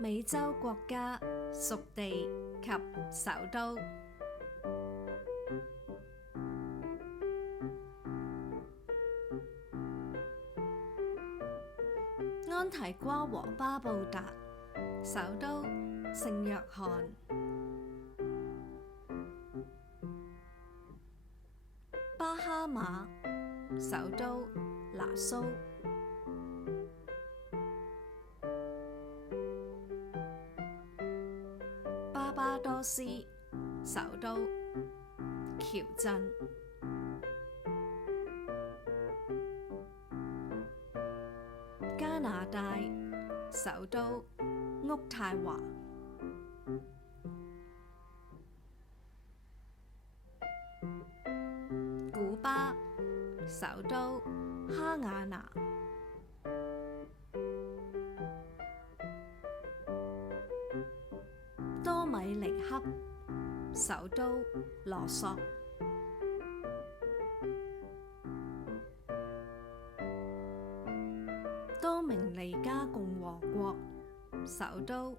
美洲國家、屬地及首都。安提瓜和巴布達，首都聖約翰。巴哈馬，首都拿蘇。巴巴多斯，首都喬鎮。加拿大，首都渥太華。古巴，首都哈瓦那。多米尼克，首都羅索。多明尼加共和國，首都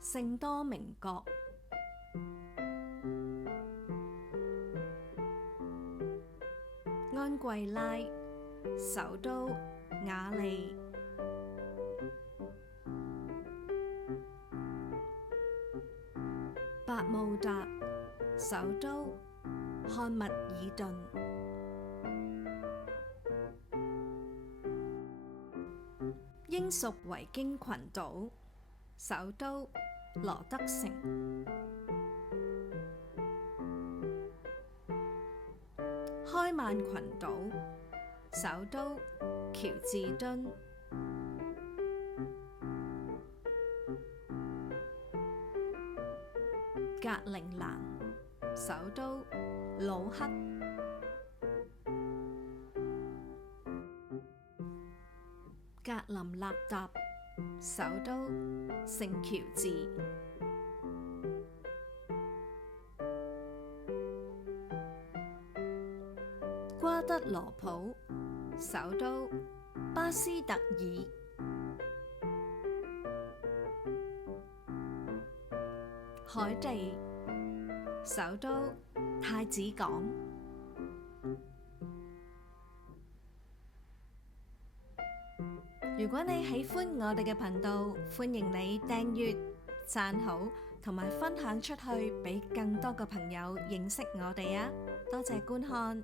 聖多明各。安圭拉，首都雅利。百慕達，首都漢密爾頓。英屬維京群島，首都羅德城。開曼群島，首都喬治敦。格陵蘭，首都魯克。格林納達，首都聖喬治。瓜德羅普，首都巴斯特爾。海地，首都太子港。如果你喜歡我哋嘅頻道，歡迎你訂閱、讚好同埋分享出去，俾更多嘅朋友認識我哋啊！多謝觀看。